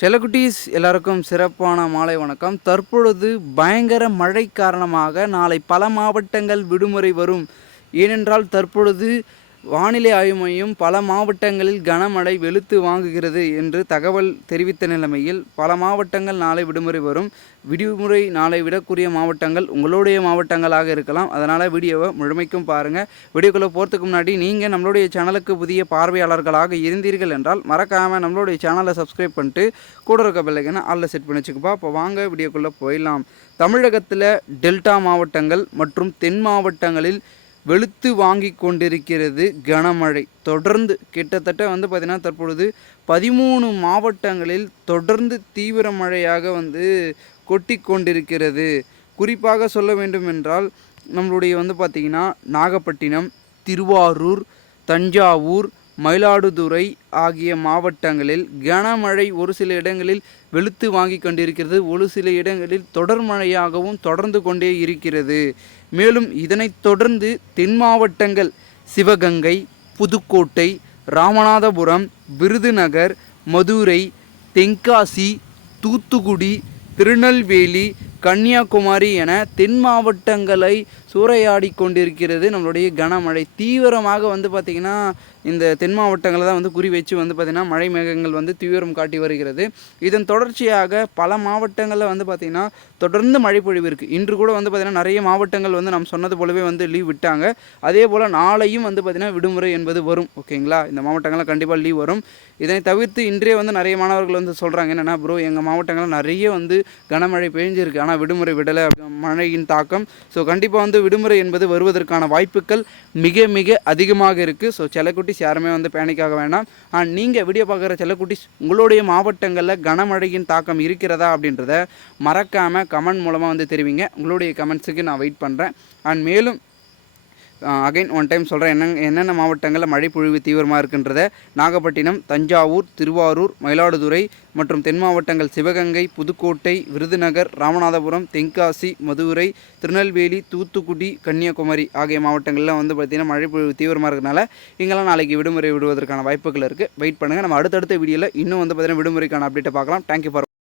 செல்லக்குட்டீஸ் எல்லாருக்கும் சிறப்பான மாலை வணக்கம். தற்பொழுது பயங்கர மழை காரணமாக நாளை பல மாவட்டங்கள் விடுமுறை வரும். ஏனென்றால் தற்பொழுது வானிலை ஆய்வு மையம் பல மாவட்டங்களில் கனமழை வெளுத்து வாங்குகிறது என்று தகவல் தெரிவித்த நிலைமையில் பல மாவட்டங்கள் நாளை விடுமுறை வரும். விடுமுறை நாளை விடக்கூடிய மாவட்டங்கள் உங்களுடைய மாவட்டங்களாக இருக்கலாம். அதனால் வீடியோவை முழுமைக்கும் பாருங்கள் வீடியோக்குள்ளே போகிறதுக்கு முன்னாடி நீங்கள் நம்மளுடைய சேனலுக்கு புதிய பார்வையாளர்களாக இருந்தீர்கள் என்றால் மறக்காமல் நம்மளுடைய சேனலை சப்ஸ்கிரைப் பண்ணிட்டு கூட இருக்க பிள்ளைங்கன்னு ஆளில் செட் பண்ணி வச்சுக்கப்பா. இப்போ வாங்க வீடியோக்குள்ளே போயிடலாம். தமிழகத்தில் டெல்டா மாவட்டங்கள் மற்றும் தென் மாவட்டங்களில் வெளுத்து வாங்கி கொண்டிருக்கிறது கனமழை. தொடர்ந்து கிட்டத்தட்ட வந்து பார்த்திங்கன்னா தற்பொழுது பதிமூணு மாவட்டங்களில் தொடர்ந்து தீவிர மழையாக வந்து கொட்டி கொண்டிருக்கிறது. குறிப்பாக சொல்ல வேண்டும் என்றால் நம்மளுடைய வந்து பார்த்திங்கன்னா நாகப்பட்டினம் திருவாரூர் தஞ்சாவூர் மயிலாடுதுறை ஆகிய மாவட்டங்களில் கனமழை ஒரு சில இடங்களில் வெளுத்து வாங்கி கொண்டிருக்கிறது. ஒரு சில இடங்களில் தொடர் மழையாகவும் தொடர்ந்து கொண்டே இருக்கிறது. மேலும் இதனைத் தொடர்ந்து தென் மாவட்டங்கள் சிவகங்கை புதுக்கோட்டை ராமநாதபுரம் விருதுநகர் மதுரை தென்காசி தூத்துக்குடி திருநெல்வேலி கன்னியாகுமரி என தென் மாவட்டங்களை சூறையாடி கொண்டிருக்கிறது. நம்மளுடைய கனமழை. தீவிரமாக வந்து பார்த்திங்கன்னா இந்த தென் மாவட்டங்களை தான் வந்து குறி வச்சு வந்து பார்த்திங்கன்னா மழை மேகங்கள் வந்து தீவிரம் காட்டி வருகிறது. இதன் தொடர்ச்சியாக பல மாவட்டங்களில் வந்து பார்த்திங்கன்னா தொடர்ந்து மழை பொழிவு இருக்குது இன்று கூட வந்து பார்த்திங்கன்னா நிறைய மாவட்டங்கள் வந்து நம்ம சொன்னது போலவே வந்து லீவ் விட்டாங்க. அதே போல் நாளையும் வந்து பார்த்திங்கன்னா விடுமுறை என்பது வரும். ஓகேங்களா? இந்த மாவட்டங்களில் கண்டிப்பாக லீவ் வரும். இதனை தவிர்த்து இன்றே வந்து நிறைய மாணவர்கள் வந்து சொல்கிறாங்க என்னென்னா ப்ரோ எங்கள் மாவட்டங்களில் நிறைய வந்து கனமழை பெஞ்சிருக்கு. ஆனால் விடுமுறை விடலை மழையின் தாக்கம். ஸோ கண்டிப்பாக வந்து விடுமுறை என்பது வருவதற்கான வாய்ப்புகள் மிக மிக அதிகமாக இருக்குது ஸோ செல்லக்குட்டிஸ் யாருமே வந்து பேனிக்காக வேண்டாம். அண்ட் நீங்கள் வீடியோ பார்க்குற செல்லக்குட்டிஸ் உங்களுடைய மாவட்டங்களில் கனமழையின் தாக்கம் இருக்கிறதா அப்படின்றத மறக்காமல் கமெண்ட் மூலமாக வந்து தெரிவிங்க. உங்களுடைய கமெண்ட்ஸுக்கு நான் வெயிட் பண்ணுறேன் அண்ட் மேலும் அகைன் ஒன் டைம் சொல்கிறேன் என்ன என்னென்ன மாவட்டங்களில் மழை பொழிவு தீவிரமாக இருக்கின்றத நாகப்பட்டினம் தஞ்சாவூர் திருவாரூர் மயிலாடுதுறை மற்றும் தென் மாவட்டங்கள் சிவகங்கை புதுக்கோட்டை விருதுநகர் ராமநாதபுரம் தென்காசி மதுரை திருநெல்வேலி தூத்துக்குடி கன்னியாகுமரி ஆகிய மாவட்டங்களில் வந்து பார்த்திங்கன்னா மழை பொழிவு தீவிரமாக இருக்கிறனால இங்கெல்லாம் நாளைக்கு விடுமுறை விடுவதற்கான வாய்ப்புகள் இருக்குது வெயிட் பண்ணுங்கள் நம்ம அடுத்தடுத்த வீடியோவில் இன்னும் வந்து பார்த்திங்கன்னா விடுமுறைக்கான அப்டேட்டை பார்க்கலாம். Thank you for